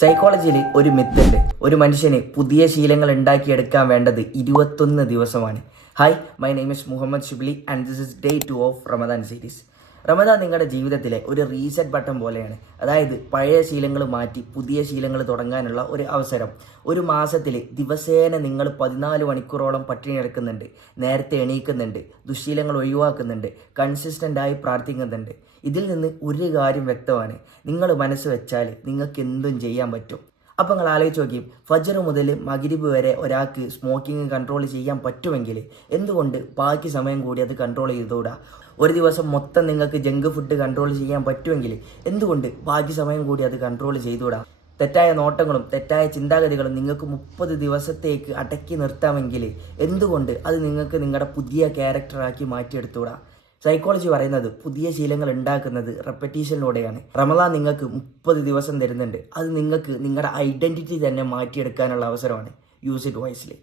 സൈക്കോളജിയിൽ ഒരു മിത്തുണ്ട്. ഒരു മനുഷ്യന് പുതിയ ശീലങ്ങൾ ഉണ്ടാക്കിയെടുക്കാൻ വേണ്ടത് 21 ദിവസമാണ്. Hi, my name is Muhammad Shibli and this is day 2 of Ramadan series. Ramadan നിങ്ങളുടെ ജീവിതത്തിലെ ഒരു റീസെറ്റ് ബട്ടൺ പോലെയാണ്. അതായത് പഴയ ശീലങ്ങൾ മാറ്റി പുതിയ ശീലങ്ങൾ തുടങ്ങാനുള്ള ഒരു അവസരം. ഒരു മാസത്തിൽ ദിവസേന നിങ്ങൾ 14 മണിക്കൂറോളം പട്ടിണി എടുക്കുന്നുണ്ട്, നേരത്തെ എണീക്കുന്നുണ്ട്, ദുശ്ശീലങ്ങൾ ഒഴിവാക്കുന്നുണ്ട്, കൺസിസ്റ്റൻ്റായി പ്രാർത്ഥിക്കുന്നുണ്ട്. ഇതിൽ നിന്ന് ഒരു കാര്യം വ്യക്തമാണ്: നിങ്ങൾ മനസ്സ് വെച്ചാൽ നിങ്ങൾക്ക് എന്തും ചെയ്യാൻ പറ്റും. അപ്പം നിങ്ങൾ ആലോചിച്ച് നോക്കി, ഫജ്ർ മുതൽ മഗ്രിബ് വരെ ഒരാൾക്ക് സ്മോക്കിംഗ് കൺട്രോൾ ചെയ്യാൻ പറ്റുമെങ്കിൽ എന്തുകൊണ്ട് ബാക്കി സമയം കൂടി അത് കൺട്രോൾ ചെയ്തുകൂടാ? ഒരു ദിവസം മൊത്തം നിങ്ങൾക്ക് ജങ്ക് ഫുഡ് കൺട്രോൾ ചെയ്യാൻ പറ്റുമെങ്കിൽ എന്തുകൊണ്ട് ബാക്കി സമയം കൂടി അത് കൺട്രോൾ ചെയ്തുകൂടാ? തെറ്റായ നോട്ടങ്ങളും തെറ്റായ ചിന്താഗതികളും നിങ്ങൾക്ക് 30 ദിവസത്തേക്ക് അടക്കി നിർത്താമെങ്കിൽ എന്തുകൊണ്ട് അത് നിങ്ങൾക്ക് നിങ്ങളുടെ പുതിയ ക്യാരക്ടറാക്കി മാറ്റിയെടുത്തുകൂടാ? സൈക്കോളജി പറയുന്നത് പുതിയ ശീലങ്ങൾ ഉണ്ടാക്കുന്നത് റെപ്പറ്റീഷനിലൂടെയാണ്. റമദാൻ നിങ്ങൾക്ക് 30 ദിവസം തരുന്നുണ്ട്. അത് നിങ്ങൾക്ക് നിങ്ങളുടെ ഐഡന്റിറ്റി തന്നെ മാറ്റിയെടുക്കാനുള്ള അവസരമാണ്. Use it wisely.